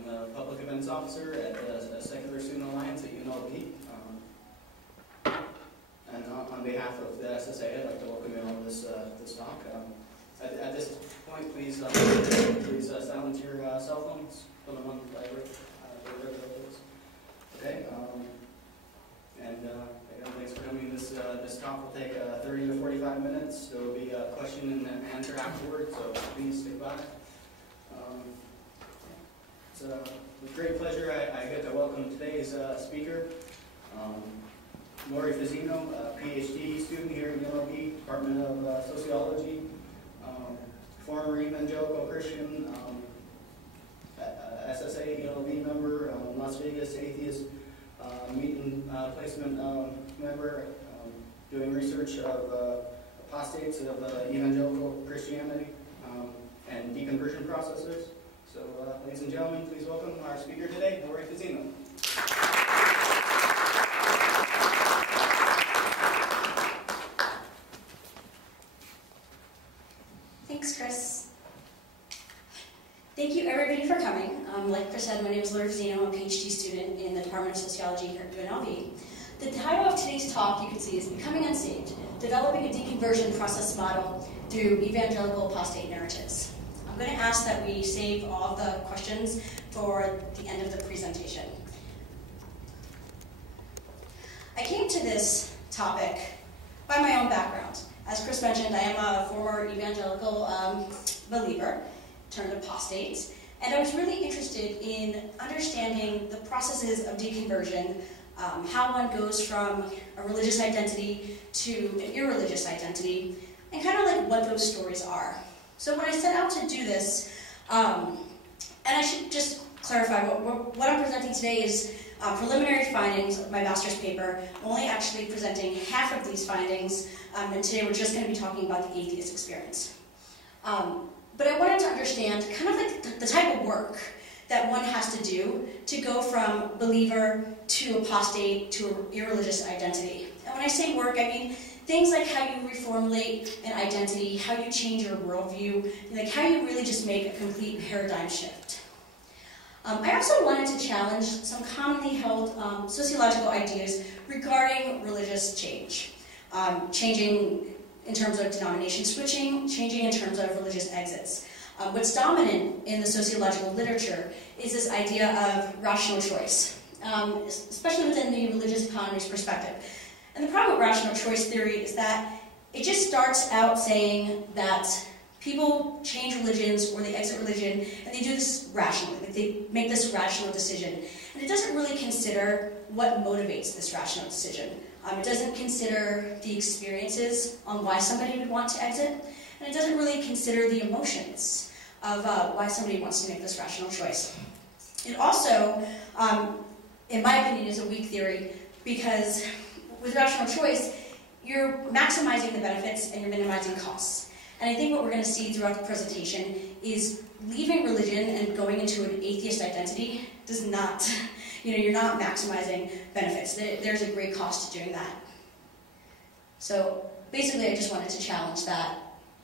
I'm the Public Events Officer at the Secular Student Alliance at UNLV. And on behalf of the SSA, I'd like to welcome you all to this talk. At this point, please silence your cell phones. Put them on vibrate. Okay. Again, thanks for coming. This talk will take 30 to 45 minutes. There will be a question and answer afterwards, so please stick by. It's with great pleasure I get to welcome today's speaker, Fazzino, a PhD student here at UNLV, Department of Sociology, former Evangelical Christian, SSA UNLV member, Las Vegas atheist meeting placement member, doing research of apostates of Evangelical Christianity and deconversion processes. So, ladies and gentlemen, please welcome our speaker today, Fazzino. Thanks, Chris. Thank you, everybody, for coming. Like Chris said, my name is Fazzino. I'm a PhD student in the Department of Sociology here at UNLV. The title of today's talk, you can see, is Becoming Unsaved, Developing a Deconversion Process Model Through Evangelical Apostate Narratives. I'm going to ask that we save all of the questions for the end of the presentation. I came to this topic by my own background. As Chris mentioned, I am a former evangelical believer, turned apostate, and I was really interested in understanding the processes of deconversion, how one goes from a religious identity to an irreligious identity, and kind of like what those stories are. So when I set out to do this, and I should just clarify, what I'm presenting today is preliminary findings of my master's paper. I'm only actually presenting half of these findings, and today we're just going to be talking about the atheist experience. But I wanted to understand kind of like the type of work that one has to do to go from believer to apostate to an irreligious identity. And when I say work, I mean things like how you reformulate an identity, how you change your worldview, like how you really just make a complete paradigm shift. I also wanted to challenge some commonly held sociological ideas regarding religious change. Changing in terms of denomination switching, changing in terms of religious exits. What's dominant in the sociological literature is this idea of rational choice, especially within the religious economy's perspective. And the problem with rational choice theory is that it just starts out saying that people change religions or they exit religion and they do this rationally, like they make this rational decision. And it doesn't really consider what motivates this rational decision. It doesn't consider the experiences on why somebody would want to exit, and it doesn't really consider the emotions of why somebody wants to make this rational choice. It also, in my opinion, is a weak theory because with rational choice, you're maximizing the benefits and you're minimizing costs. And I think what we're going to see throughout the presentation is leaving religion and going into an atheist identity does not, you're not maximizing benefits. There's a great cost to doing that. So basically, I just wanted to challenge that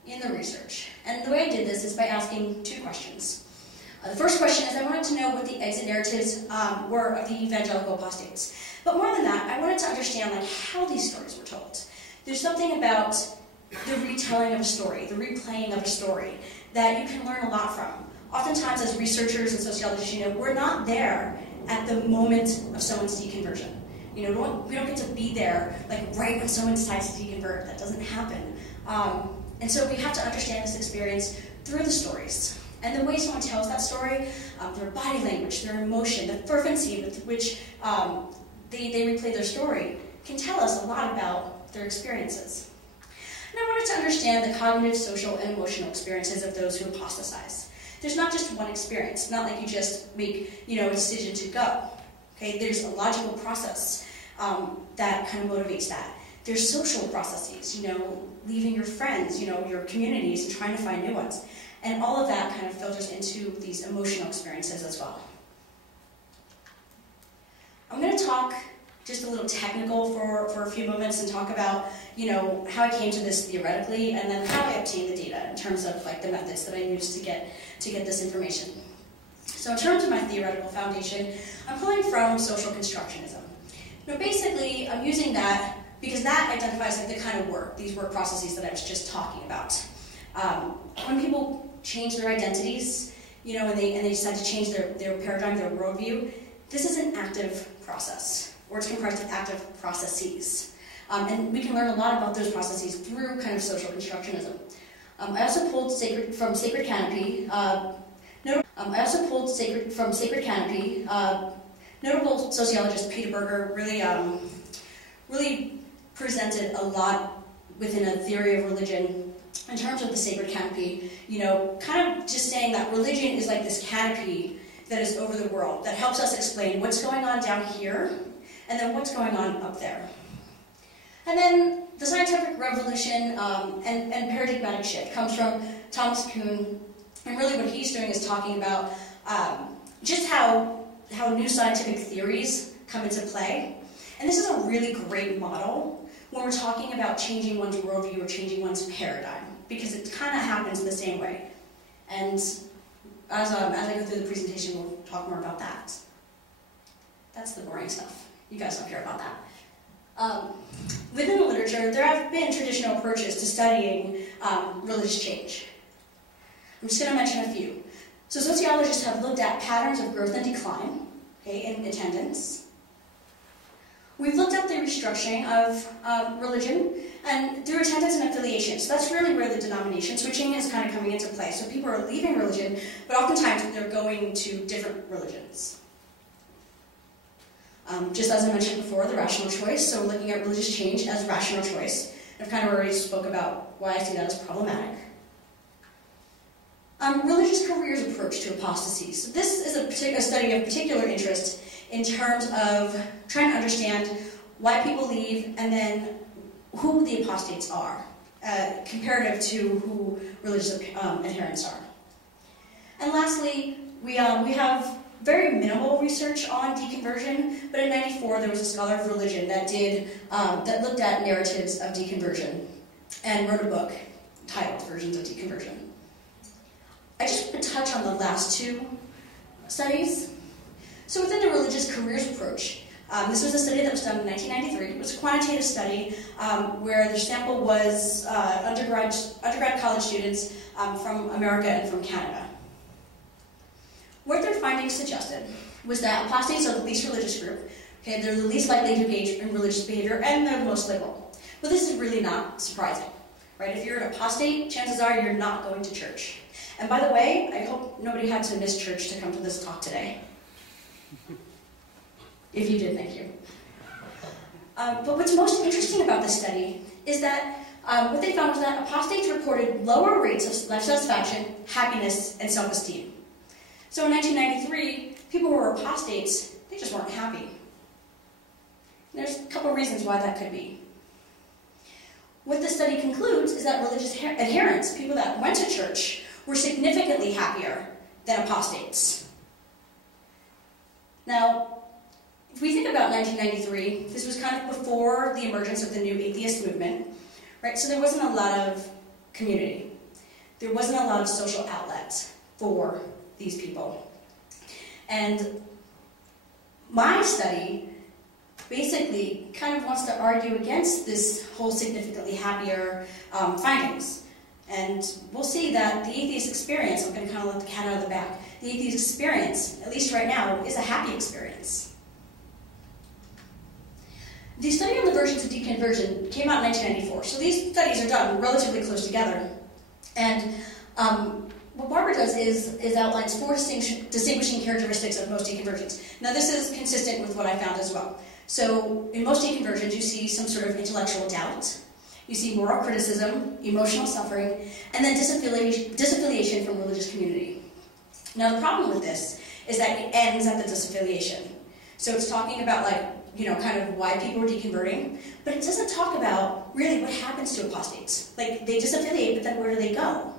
in the research. And the way I did this is by asking two questions. The first question is I wanted to know what the exit narratives were of the evangelical apostates. But more than that, I wanted to understand how these stories were told. There's something about the retelling of a story, the replaying of a story, that you can learn a lot from. Oftentimes, as researchers and sociologists, we're not there at the moment of someone's deconversion. We don't get to be there right when someone decides to deconvert. That doesn't happen. And so we have to understand this experience through the stories. And the way someone tells that story, their body language, their emotion, the fervency with which they replay their story can tell us a lot about their experiences. And I wanted to understand the cognitive, social, and emotional experiences of those who apostatize. There's not just one experience, not like you just make a decision to go. Okay, there's a logical process that kind of motivates that. There's social processes, leaving your friends, your communities and trying to find new ones. And all of that kind of filters into these emotional experiences as well. I'm going to talk just a little technical for a few moments and talk about, how I came to this theoretically and then how I obtained the data in terms of the methods that I used to get this information. So in terms of my theoretical foundation, I'm pulling from social constructionism. Now basically, I'm using that because that identifies like the kind of work, these work processes that I was just talking about. When people change their identities, and they decide to change their paradigm, their worldview, this is an active process, or it's comprised of active processes. And we can learn a lot about those processes through kind of social constructionism. I also pulled from Sacred Canopy. Notable sociologist Peter Berger really presented a lot within a theory of religion in terms of the Sacred Canopy. Kind of just saying that religion is like this canopy that is over the world that helps us explain what's going on down here and then what's going on up there. And then the scientific revolution and paradigmatic shift comes from Thomas Kuhn, and really what he's doing is talking about just how new scientific theories come into play. And this is a really great model when we're talking about changing one's worldview or changing one's paradigm, because it kind of happens the same way. And as I go through the presentation, we'll talk more about that. That's the boring stuff. You guys don't care about that. Within the literature, there have been traditional approaches to studying religious change. I'm just going to mention a few. So sociologists have looked at patterns of growth and decline, in attendance. We've looked at the restructuring of religion and through attendance and affiliation. So that's really where the denomination switching is kind of coming into play. So people are leaving religion, but oftentimes they're going to different religions. Just as I mentioned before, the rational choice. So we're looking at religious change as rational choice. I've kind of already spoke about why I see that as problematic. Religious careers approach to apostasy. So this is a study of particular interest in terms of trying to understand why people leave and then who the apostates are, comparative to who religious adherents are. And lastly, we have very minimal research on deconversion, but in '94 there was a scholar of religion that looked at narratives of deconversion and wrote a book titled Versions of Deconversion. I just want to touch on the last two studies. So within the religious careers approach, this was a study that was done in 1993. It was a quantitative study where the sample was undergrad college students from America and from Canada. What their findings suggested was that apostates are the least religious group. They're the least likely to engage in religious behavior, and they're the most liberal. But this is really not surprising, right? If you're an apostate, chances are you're not going to church. And by the way, I hope nobody had to miss church to come to this talk today. If you did, thank you. But what's most interesting about this study is that what they found was that apostates reported lower rates of life satisfaction, happiness, and self-esteem. So in 1993, people who were apostates, they just weren't happy. And there's a couple reasons why that could be. What the study concludes is that religious adherents, people that went to church, were significantly happier than apostates. Now, if we think about 1993, this was kind of before the emergence of the new atheist movement, right? So there wasn't a lot of community. There wasn't a lot of social outlets for these people. And my study basically kind of wants to argue against this whole significantly happier findings. And we'll see that the atheist experience, I'm going to kind of let the cat out of the bag, the atheist experience, at least right now, is a happy experience. The study on the versions of deconversion came out in 1994, so these studies are done relatively close together. And what Barbara does is outlines 4 distinguishing characteristics of most deconversions. Now this is consistent with what I found as well. So in most deconversions you see some sort of intellectual doubt, you see moral criticism, emotional suffering, and then disaffiliation from religious community. Now the problem with this is that it ends at the disaffiliation. So it's talking about kind of why people are deconverting, but it doesn't talk about really what happens to apostates. Like they disaffiliate, but then where do they go?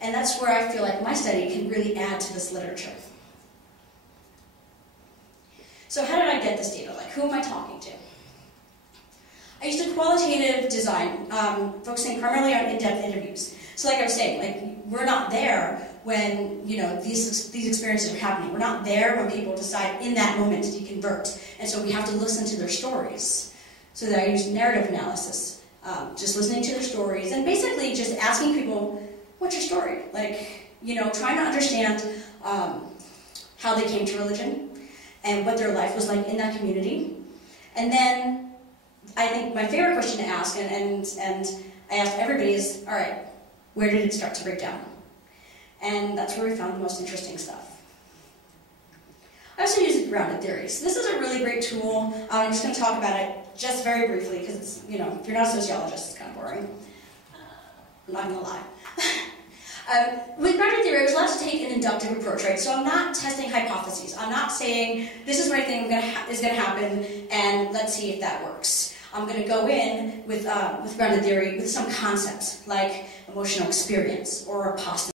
And that's where I feel like my study can really add to this literature. So how did I get this data? Who am I talking to? I used a qualitative design, focusing primarily on in-depth interviews. So like I was saying, we're not there, when, you know, these experiences are happening. We're not there when people decide in that moment to deconvert. And so we have to listen to their stories. So that I use narrative analysis, just listening to their stories and basically just asking people, what's your story? Like, you know, trying to understand how they came to religion and what their life was like in that community. And then I think my favorite question to ask, and I ask everybody is, all right, where did it start to break down? And that's where we found the most interesting stuff. I also use grounded theories. This is a really great tool. I'm just going to talk about it just very briefly because it's, you know, if you're not a sociologist, it's kind of boring. I'm not going to lie. With grounded theory, I was allowed to take an inductive approach, right? So I'm not testing hypotheses. I'm not saying this is what I think is going to happen, and let's see if that works. I'm going to go in with grounded theory with some concepts like emotional experience or apostasy.